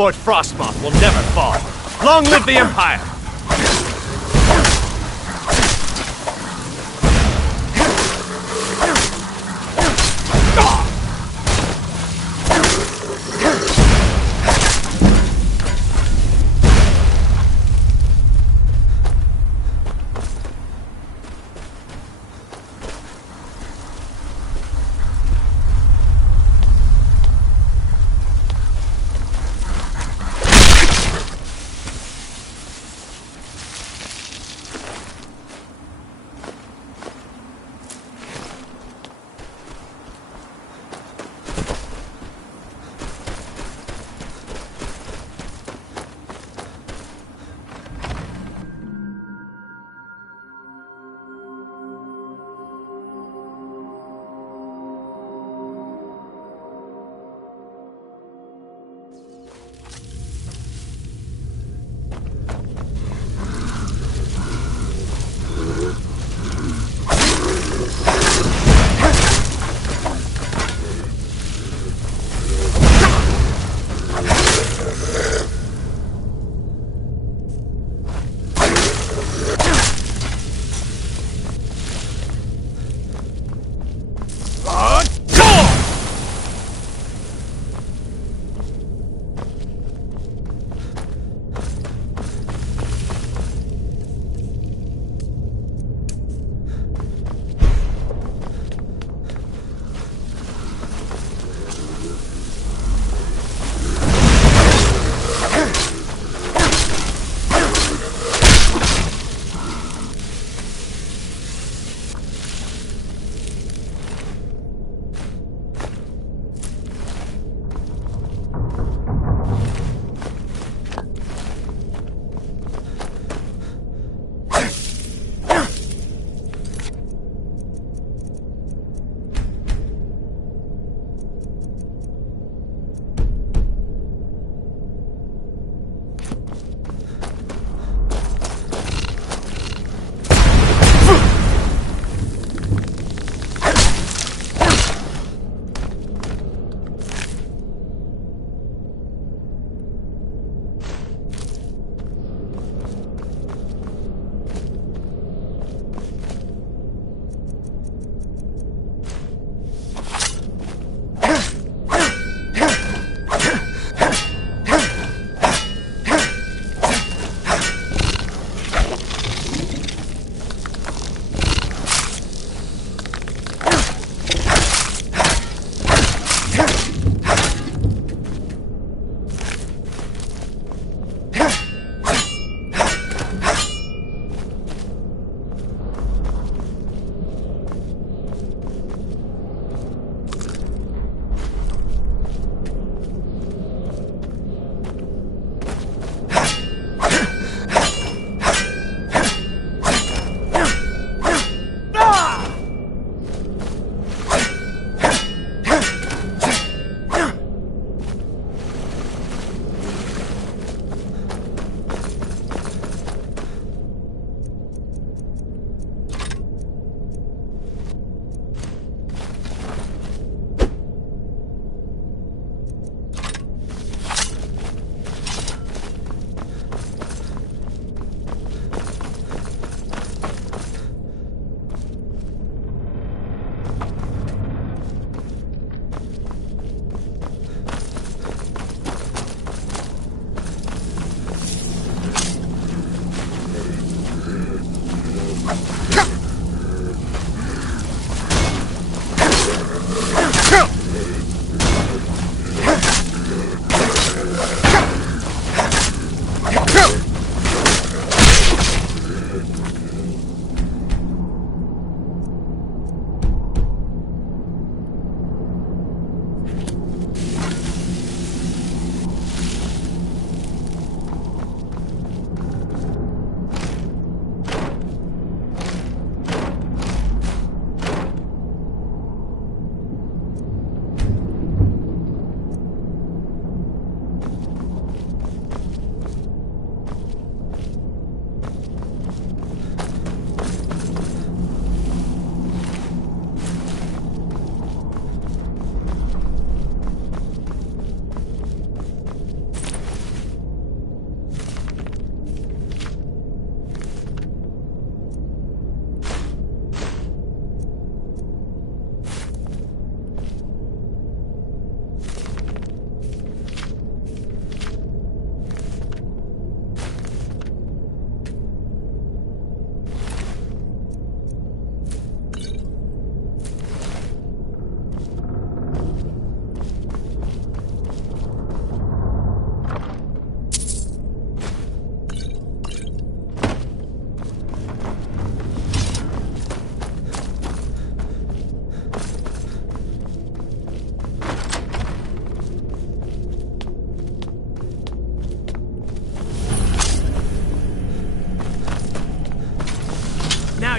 Fort Frostmoth will never fall. Long live the Empire!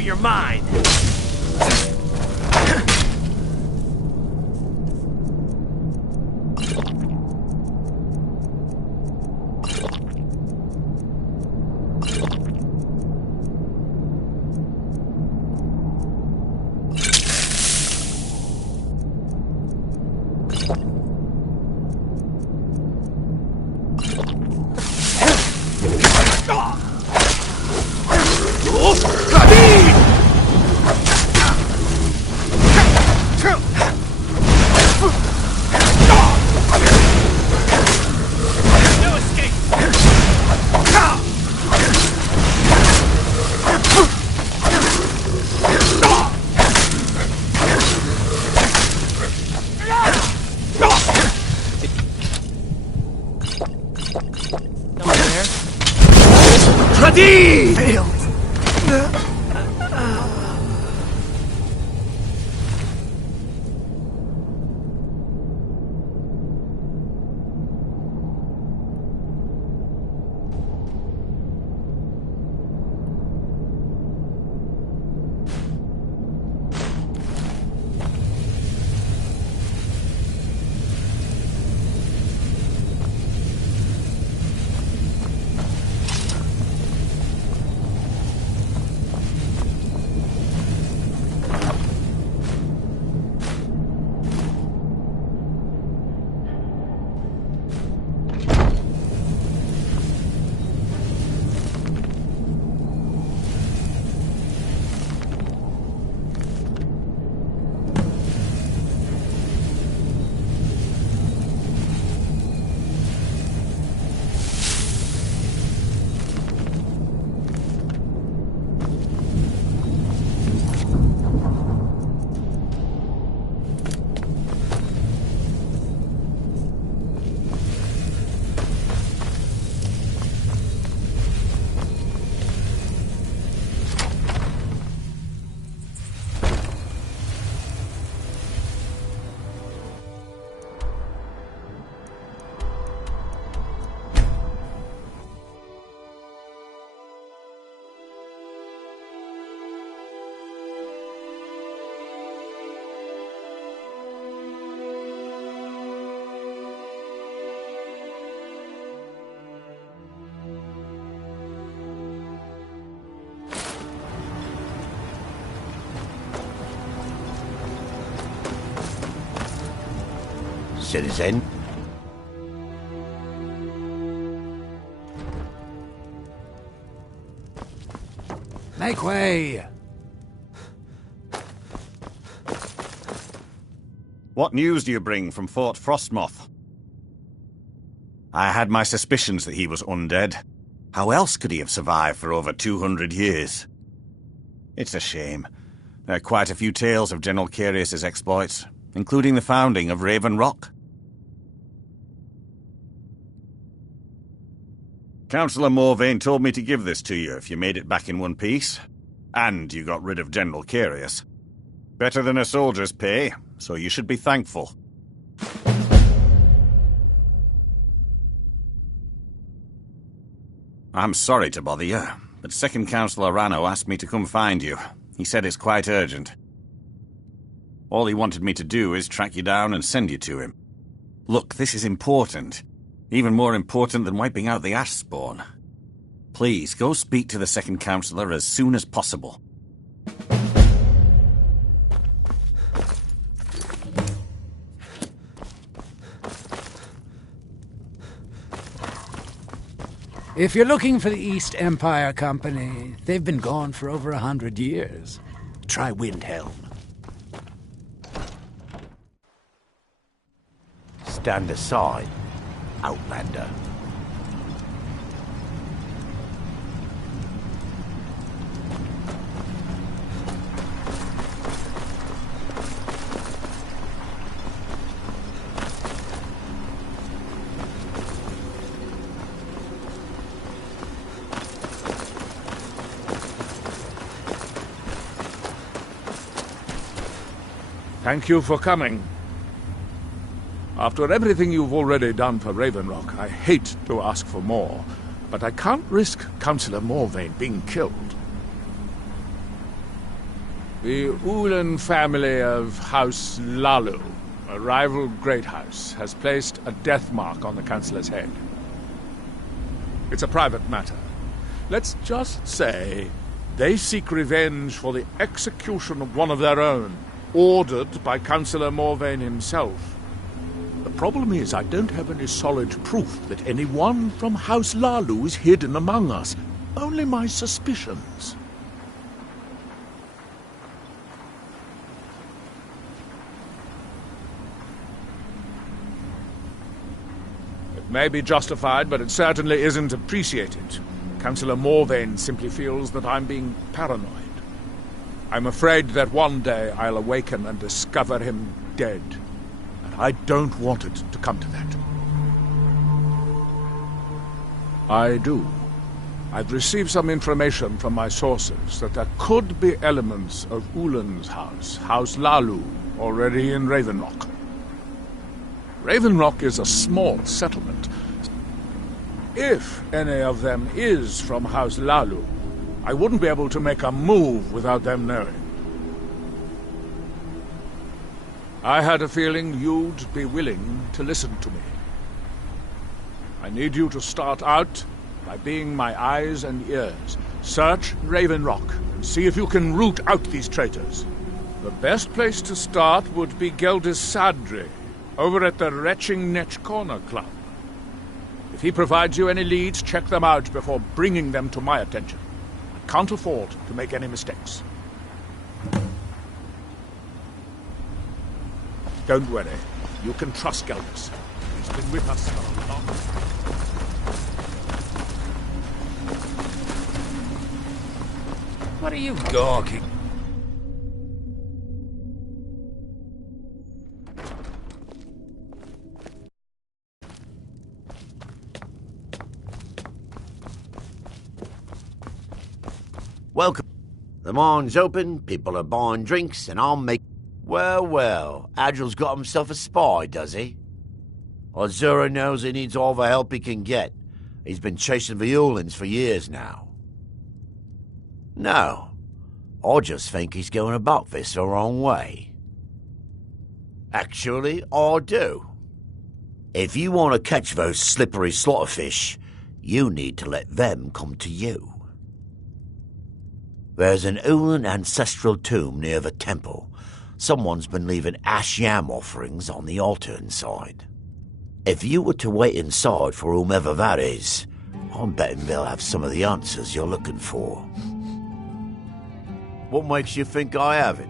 out your mind! Citizen. Make way! What news do you bring from Fort Frostmoth? I had my suspicions that he was undead. How else could he have survived for over 200 years? It's a shame. There are quite a few tales of General Carius's exploits, including the founding of Raven Rock. Councillor Morvain told me to give this to you if you made it back in one piece. And you got rid of General Carius. Better than a soldier's pay, so you should be thankful. I'm sorry to bother you, but Second Councillor Rano asked me to come find you. He said it's quite urgent. All he wanted me to do is track you down and send you to him. Look, this is important. Even more important than wiping out the ash spawn. Please, go speak to the Second Councillor as soon as possible. If you're looking for the East Empire Company, they've been gone for over 100 years. Try Windhelm. Stand aside, Outlander. Thank you for coming. After everything you've already done for Raven Rock, I hate to ask for more, but I can't risk Councillor Morvain being killed. The Ulan family of House Lalu, a rival great house, has placed a death mark on the Councillor's head. It's a private matter. Let's just say they seek revenge for the execution of one of their own, ordered by Councillor Morvain himself. The problem is I don't have any solid proof that anyone from House Lalu is hidden among us. Only my suspicions. It may be justified, but it certainly isn't appreciated. Councillor Morvain simply feels that I'm being paranoid. I'm afraid that one day I'll awaken and discover him dead. And I don't want it to come to that. I do. I've received some information from my sources that there could be elements of Ulan's house, House Lalu, already in Ravenrock. Ravenrock is a small settlement. If any of them is from House Lalu, I wouldn't be able to make a move without them knowing. I had a feeling you'd be willing to listen to me. I need you to start out by being my eyes and ears. Search Ravenrock and see if you can root out these traitors. The best place to start would be Geldis Sadri, over at the Retching Netch Corner Club. If he provides you any leads, check them out before bringing them to my attention. I can't afford to make any mistakes. Don't worry. You can trust Geldis. He's been with us for a long time. What are you gawking? Welcome. The mine's open, people are buying drinks, and I'll make... Well, well, Adril's got himself a spy, does he? Azura knows he needs all the help he can get. He's been chasing the Ulans for years now. No, I just think he's going about this the wrong way. Actually, I do. If you want to catch those slippery slaughterfish, you need to let them come to you. There's an Ulan ancestral tomb near the temple. Someone's been leaving ash yam offerings on the altar inside. If you were to wait inside for whomever that is, I'm betting they'll have some of the answers you're looking for. What makes you think I haven't?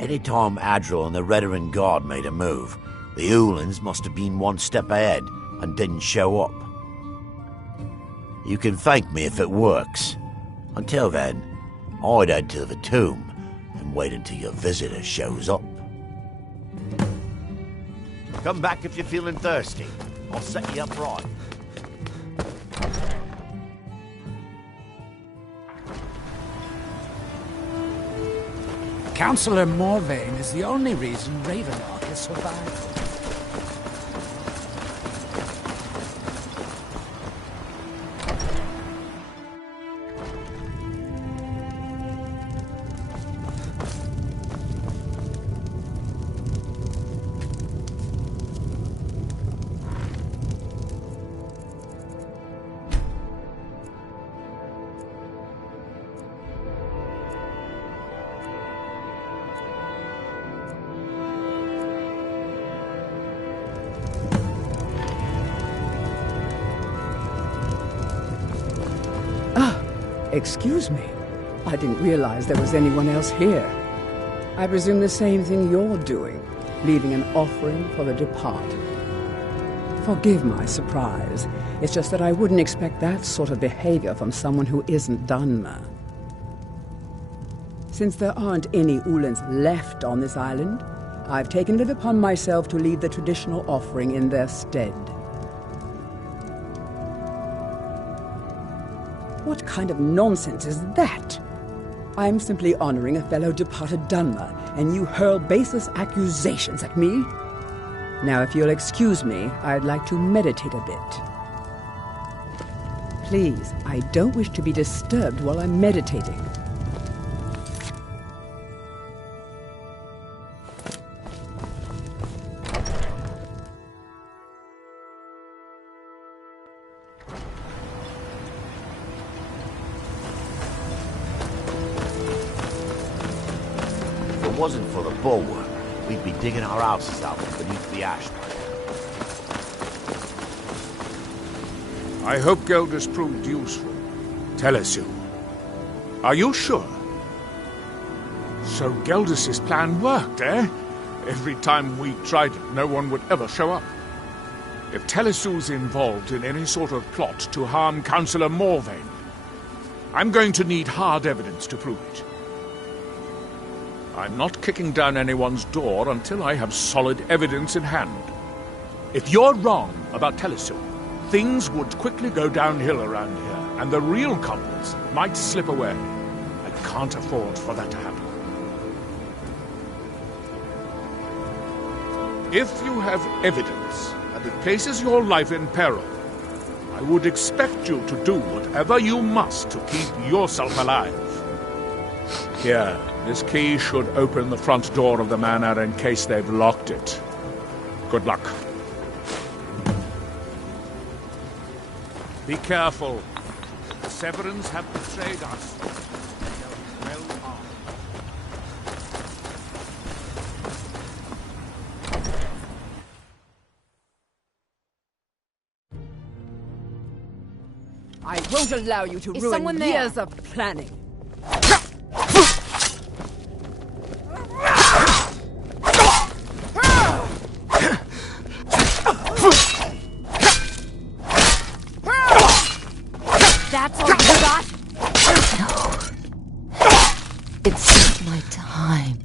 Anytime Adril and the Redarin Guard made a move, the Ulans must have been one step ahead and didn't show up. You can thank me if it works. Until then, I'd head to the tomb and wait until your visitor shows up. Come back if you're feeling thirsty. I'll set you up right. Councillor Morvain is the only reason Ravenlock has survived. Excuse me. I didn't realize there was anyone else here. I presume the same thing you're doing, leaving an offering for the departed. Forgive my surprise. It's just that I wouldn't expect that sort of behavior from someone who isn't Dunmer. Since there aren't any Ulans left on this island, I've taken it upon myself to leave the traditional offering in their stead. What kind of nonsense is that? I'm simply honoring a fellow departed Dunmer, and you hurl baseless accusations at me? Now, if you'll excuse me, I'd like to meditate a bit. Please, I don't wish to be disturbed while I'm meditating. wasn't for the bulwark, we'd be digging our houses out beneath the ash. I hope Geldis proved useful. Telesu. Are you sure? So Geldis' plan worked, eh? Every time we tried it, no one would ever show up. If Telesu's involved in any sort of plot to harm Councillor Morvain, I'm going to need hard evidence to prove it. I'm not kicking down anyone's door until I have solid evidence in hand. If you're wrong about Telesu, things would quickly go downhill around here, and the real culprits might slip away. I can't afford for that to happen. If you have evidence and it places your life in peril, I would expect you to do whatever you must to keep yourself alive. Here, this key should open the front door of the manor in case they've locked it. Good luck. Be careful. The Severins have betrayed us. They are well armed. I won't allow you to Is ruin someone there? years of planning. That's all you got? No. It's not my time.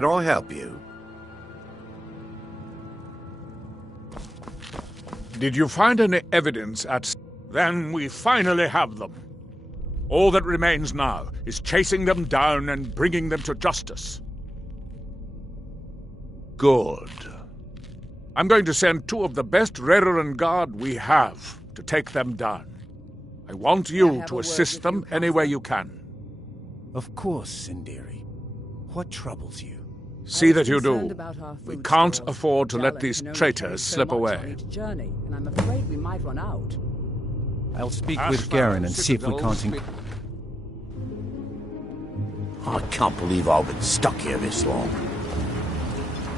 Can I help you? Did you find any evidence at... Then we finally have them. All that remains now is chasing them down and bringing them to justice. Good. I'm going to send 2 of the best Redoran Guard we have to take them down. I want you to assist them any way you can. Of course, Sindiri. What troubles you? See that you do. We can't afford to let these traitors slip away. And I'm afraid we might run out. I'll speak with Garen and see if we can't... I can't believe I've been stuck here this long.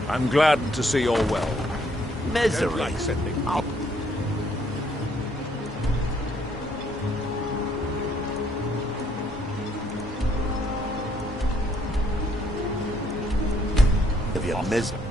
I'm glad to see you're well. Misery. Like sending... Oh. If you're miserable.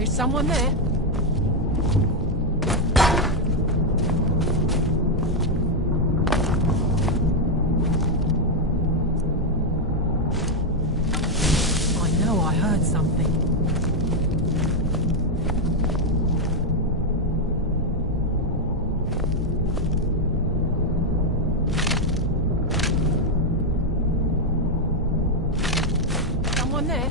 Is someone there? I know I heard something. Someone there?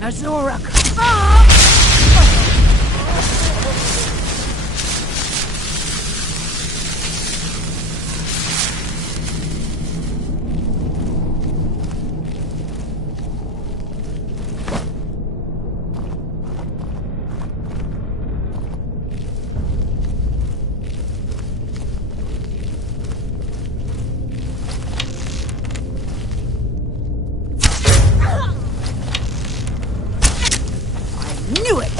Azora! Knew it!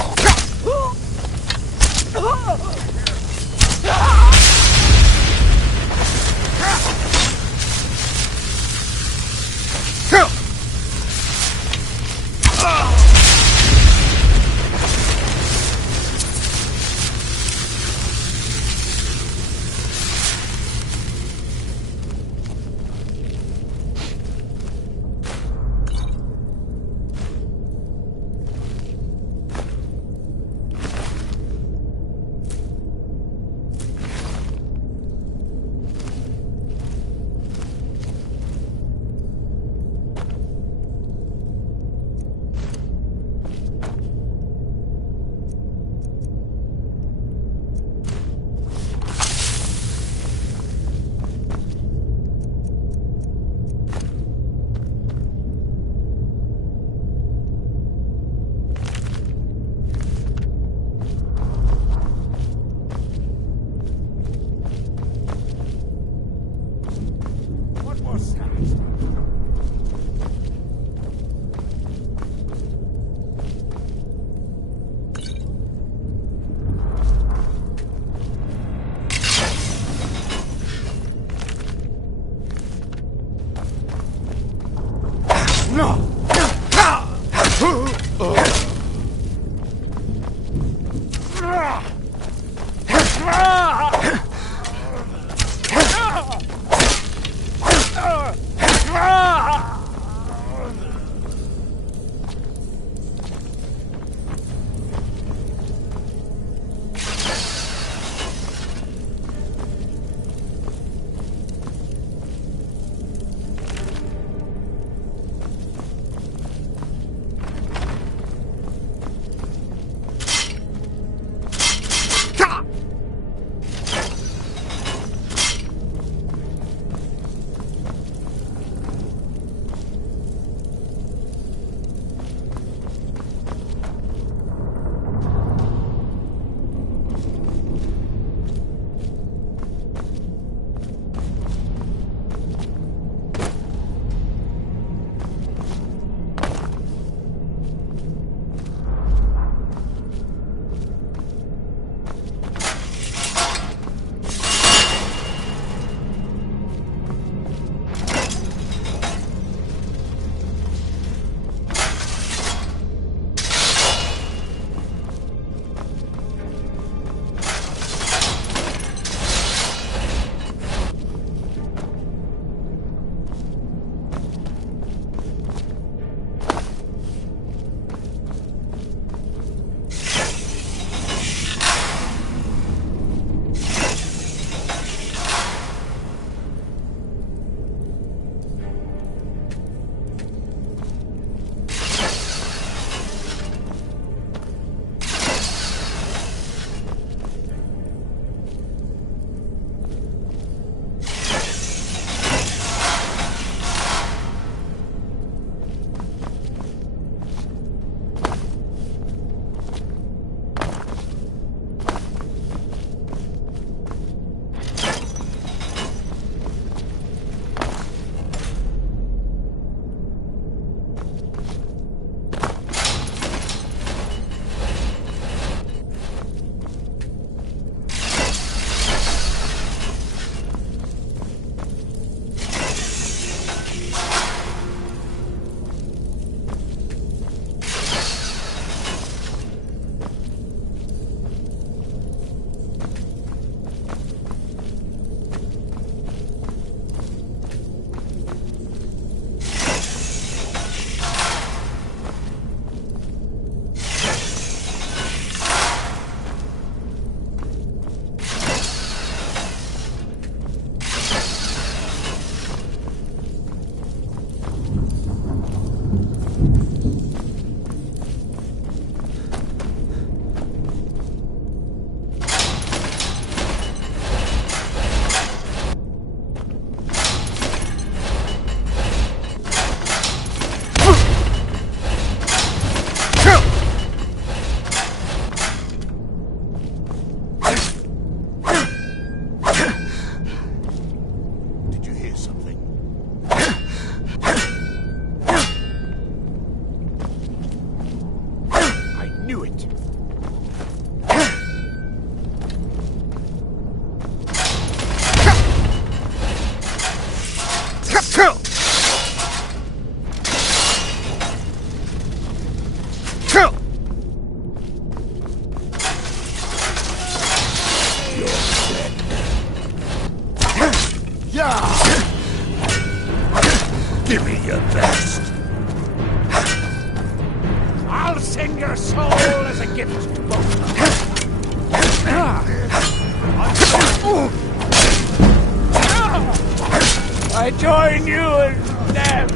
knew it. Give me your best. I'll send your soul as a gift to both of you. I join you in death.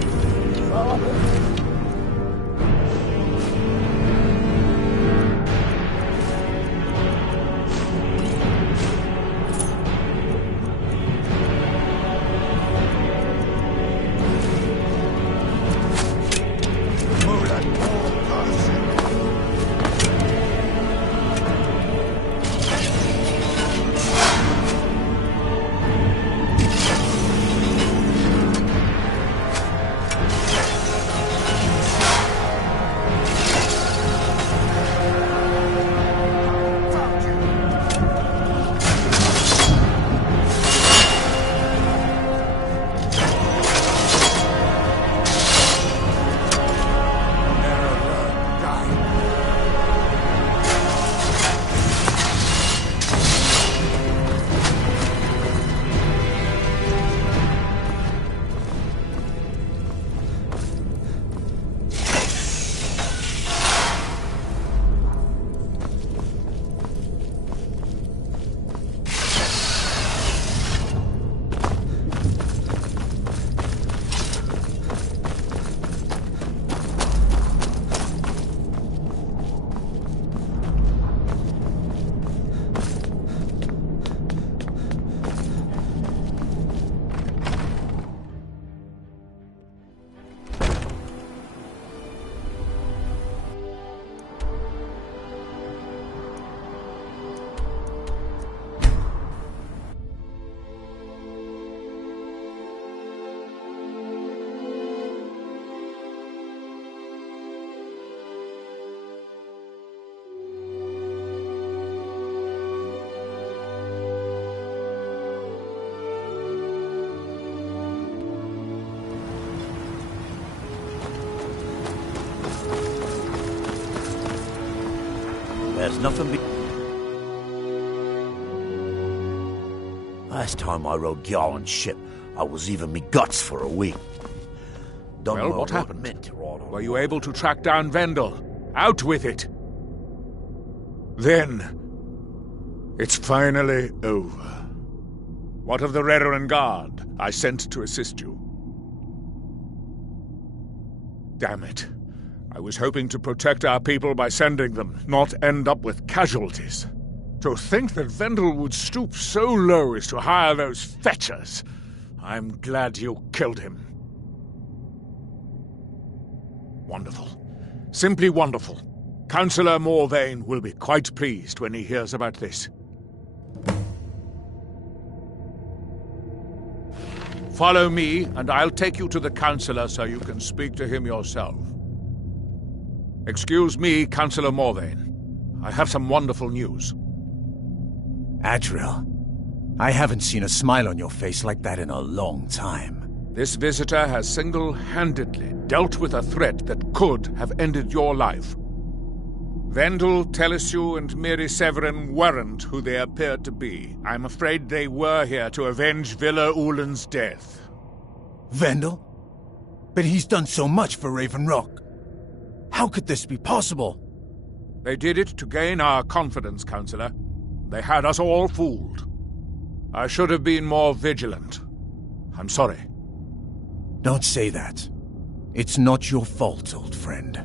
There's nothing Last time I rode Gyalen's ship, I was even me guts for a week. Don't Well, know what happened? meant to ride on Were you able to track down Vendel? Out with it! Then, it's finally over. What of the Reverend Guard I sent to assist you? Damn it. I was hoping to protect our people by sending them, not end up with casualties. To think that Vendel would stoop so low as to hire those fetchers. I'm glad you killed him. Wonderful. Simply wonderful. Councillor Morvain will be quite pleased when he hears about this. Follow me, and I'll take you to the Councillor so you can speak to him yourself. Excuse me, Councillor Morvain. I have some wonderful news. Adriel, I haven't seen a smile on your face like that in a long time. This visitor has single-handedly dealt with a threat that could have ended your life. Vendel, Telesue, and Miri Severin weren't who they appeared to be. I'm afraid they were here to avenge Villa Ulen's death. Vendel? But he's done so much for Raven Rock. How could this be possible? They did it to gain our confidence, Councillor. They had us all fooled. I should have been more vigilant. I'm sorry. Don't say that. It's not your fault, old friend.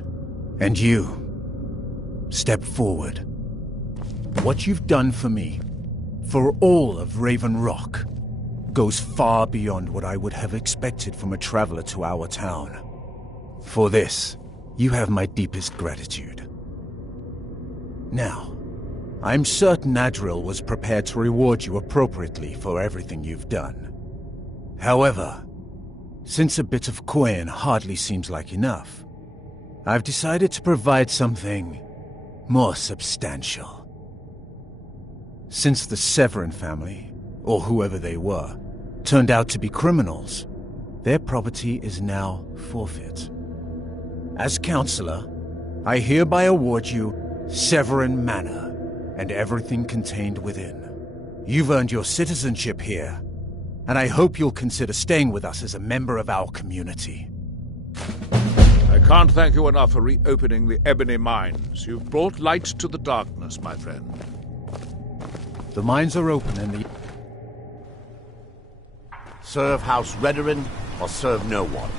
And you, step forward. What you've done for me, for all of Raven Rock, goes far beyond what I would have expected from a traveler to our town. For this, you have my deepest gratitude. Now, I'm certain Adriel was prepared to reward you appropriately for everything you've done. However, since a bit of coin hardly seems like enough, I've decided to provide something more substantial. Since the Severin family, or whoever they were, turned out to be criminals, their property is now forfeit. As Counselor, I hereby award you Severin Manor and everything contained within. You've earned your citizenship here, and I hope you'll consider staying with us as a member of our community. I can't thank you enough for reopening the Ebony Mines. You've brought light to the darkness, my friend. The mines are open and the... Serve House Redoran or serve no one.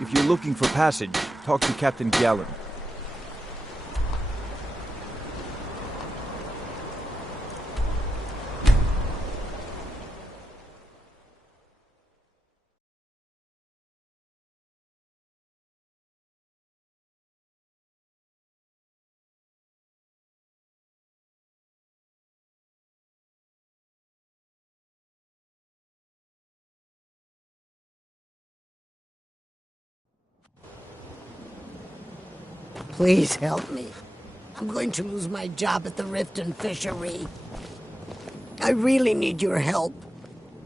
If you're looking for passage, talk to Captain Gallen. Please help me. I'm going to lose my job at the Riften Fishery. I really need your help.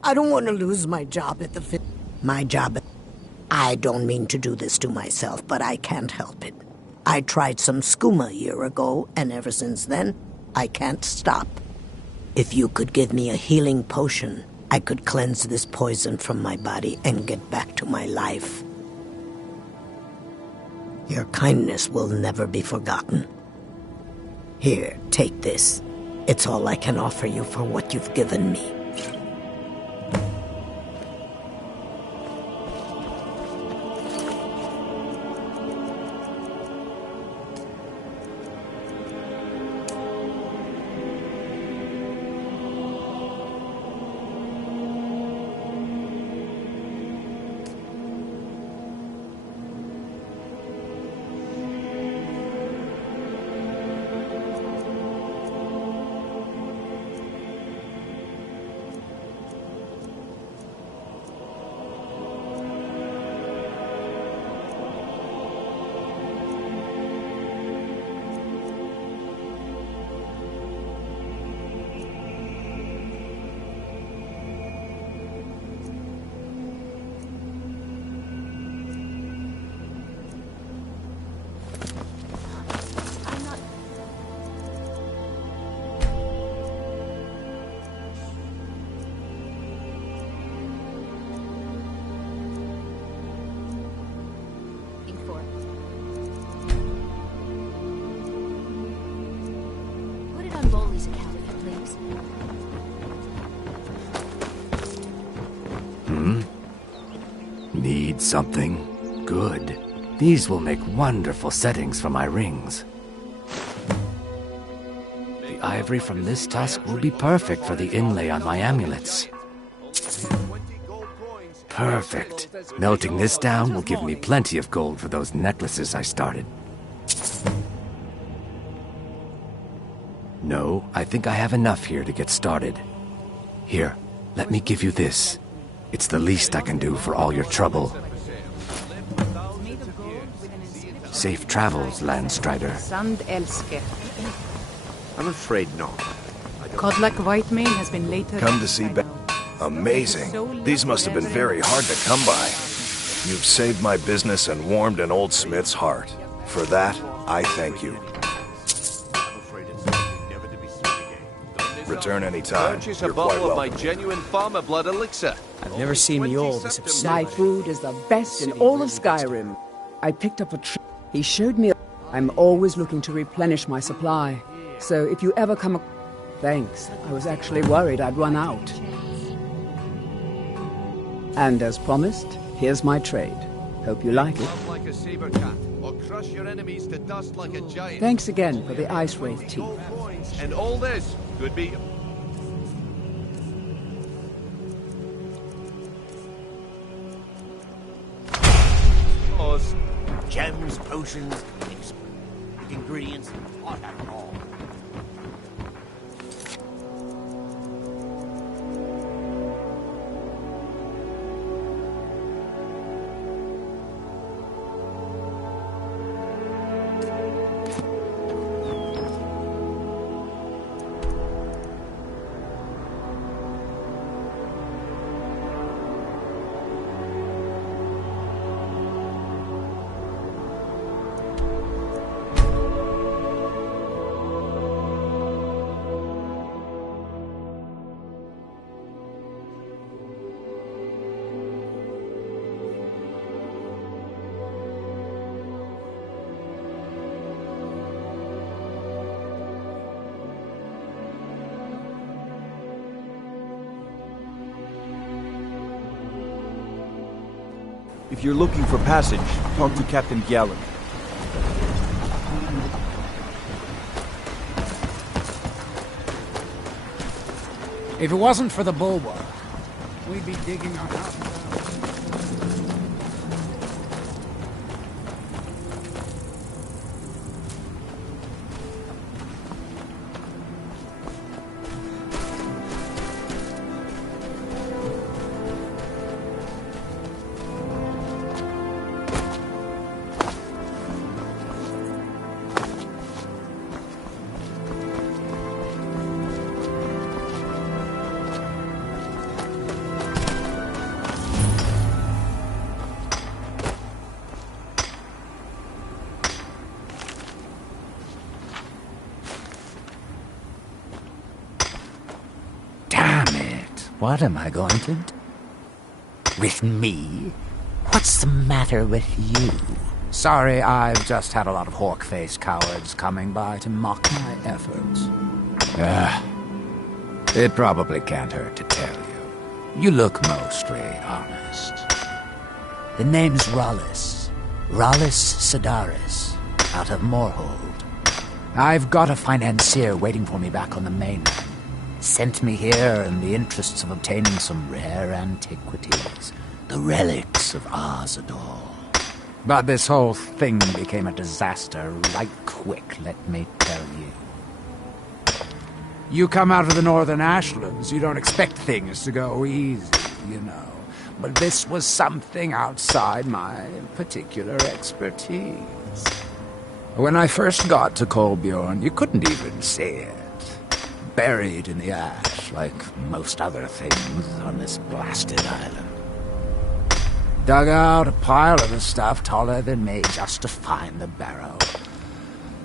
I don't want to lose my job at the My job... I don't mean to do this to myself, but I can't help it. I tried some skooma a year ago, and ever since then, I can't stop. If you could give me a healing potion, I could cleanse this poison from my body and get back to my life. Your kindness will never be forgotten. Here, take this. It's all I can offer you for what you've given me. Need something? Good. These will make wonderful settings for my rings. The ivory from this tusk will be perfect for the inlay on my amulets. Perfect. Melting this down will give me plenty of gold for those necklaces I started. No, I think I have enough here to get started. Here, let me give you this. It's the least I can do for all your trouble. Safe travels, Landstrider. Sandelske. I'm afraid not. Godlike Whitemane has been later... Come to see Amazing. These must have been very hard to come by. You've saved my business and warmed an old smith's heart. For that, I thank you. Return anytime. Purchase You're a bottle quite of my welcome. genuine farmer blood elixir. I've never seen Mjolnir this obscene. My food is the best in all of Skyrim. I picked up a tree. He showed me. I'm always looking to replenish my supply. So if you ever come... Thanks. I was actually worried I'd run out. And as promised, here's my trade. Hope you like it. Like a saber cat, or crush your enemies to dust like a giant. Thanks again for the Ice Wraith teeth. And all this could be... Gems, potions, ingredients, what at all. If you're looking for passage, talk to Captain Gallen. If it wasn't for the bulwark, we'd be digging our house. What am I going to do? With me? What's the matter with you? Sorry, I've just had a lot of hawk-faced cowards coming by to mock my efforts. It probably can't hurt to tell you. You look mostly honest. The name's Rollis. Rollis Sedaris, out of Moorhold. I've got a financier waiting for me back on the mainland. Sent me here in the interests of obtaining some rare antiquities. The relics of Azador. But this whole thing became a disaster right quick, let me tell you. You come out of the northern ashlands, you don't expect things to go easy, you know. But this was something outside my particular expertise. When I first got to Kolbjorn, you couldn't even see it. Buried in the ash, like most other things on this blasted island. Dug out a pile of the stuff taller than me just to find the barrow.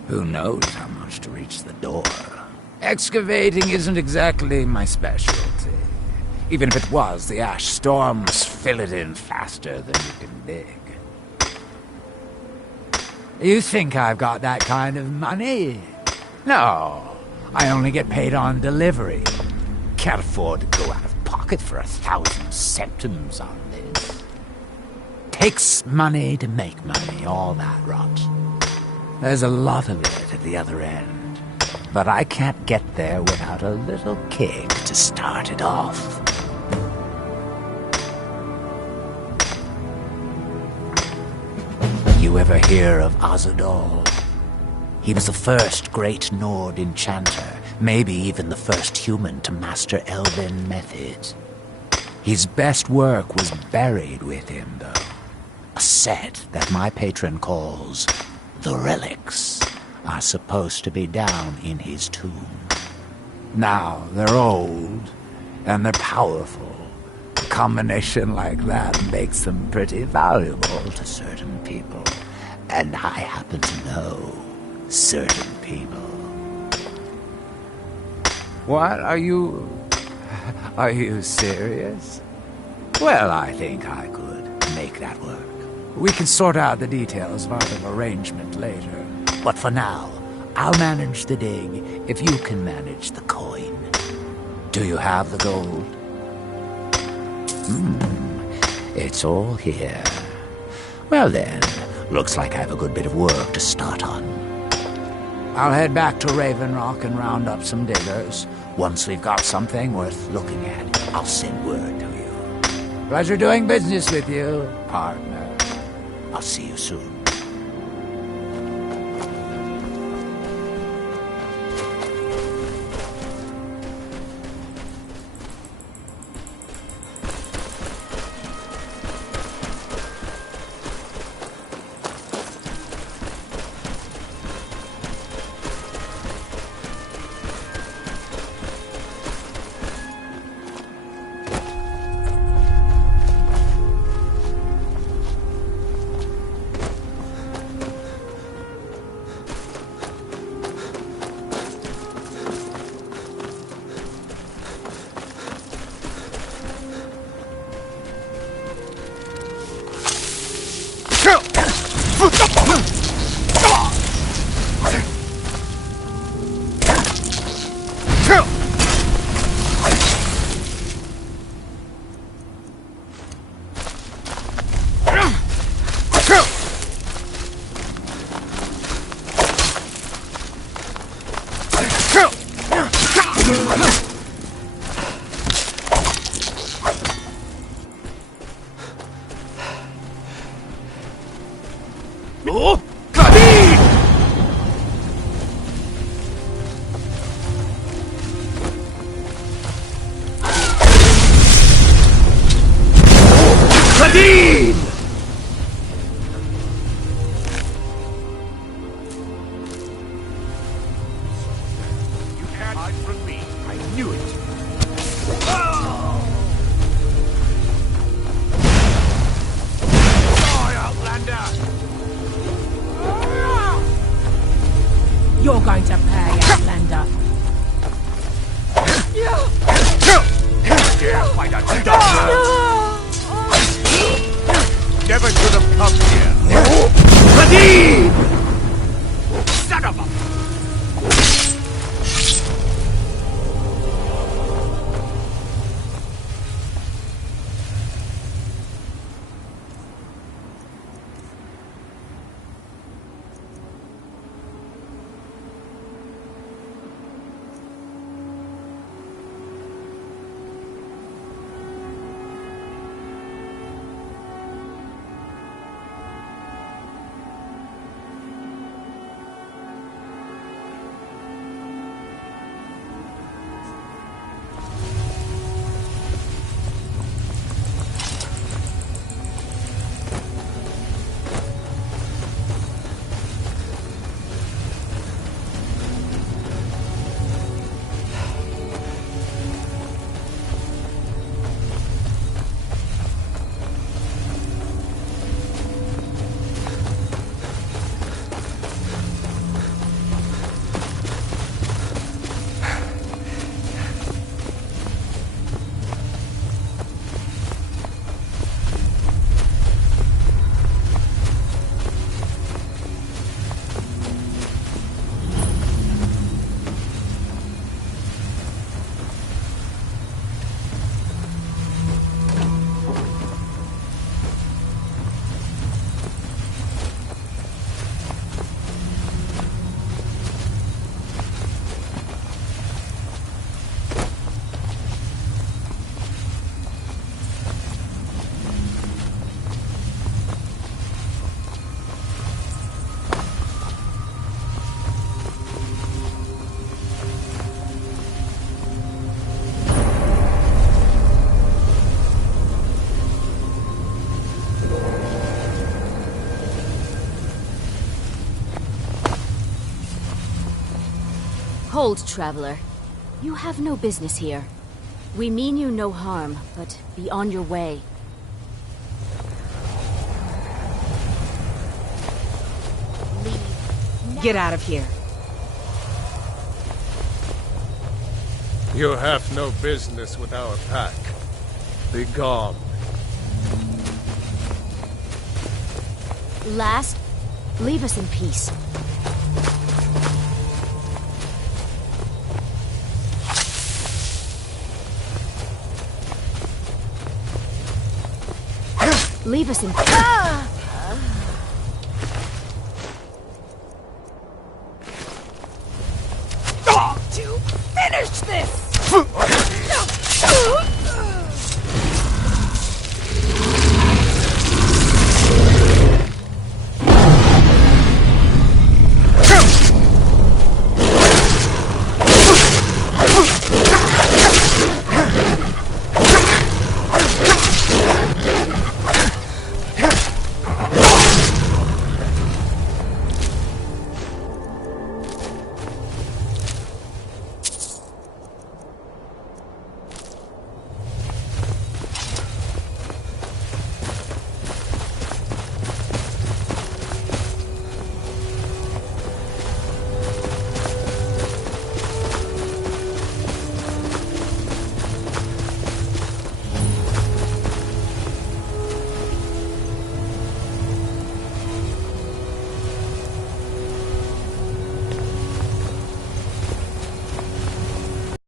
Who knows how much to reach the door? Excavating isn't exactly my specialty. Even if it was, the ash storms fill it in faster than you can dig. You think I've got that kind of money? No. I only get paid on delivery. Can't afford to go out of pocket for 1,000 centimes on this. Takes money to make money, all that rot. There's a lot of it at the other end. But I can't get there without a little kick to start it off. You ever hear of Azador? He was the first great Nord enchanter, maybe even the first human to master elven methods. His best work was buried with him, though. A set that my patron calls the relics are supposed to be down in his tomb. Now, they're old, and they're powerful. A combination like that makes them pretty valuable to certain people. And I happen to know certain people. What? Are you serious? Well, I think I could make that work. We can sort out the details of our arrangement later. But for now, I'll manage the dig if you can manage the coin. Do you have the gold? It's all here. Well then, looks like I have a good bit of work to start on. I'll head back to Raven Rock and round up some diggers. Once we've got something worth looking at, I'll send word to you. Pleasure doing business with you, partner. I'll see you soon. You're going to pay, Outlander. dare fight a doctor! Never should have come here. Ready! Son of a... Hold, traveler. You have no business here. We mean you no harm, but be on your way. Get out of here. You have no business with our pack. Be gone. Last, leave us in peace. Leave us in peace. To finish this!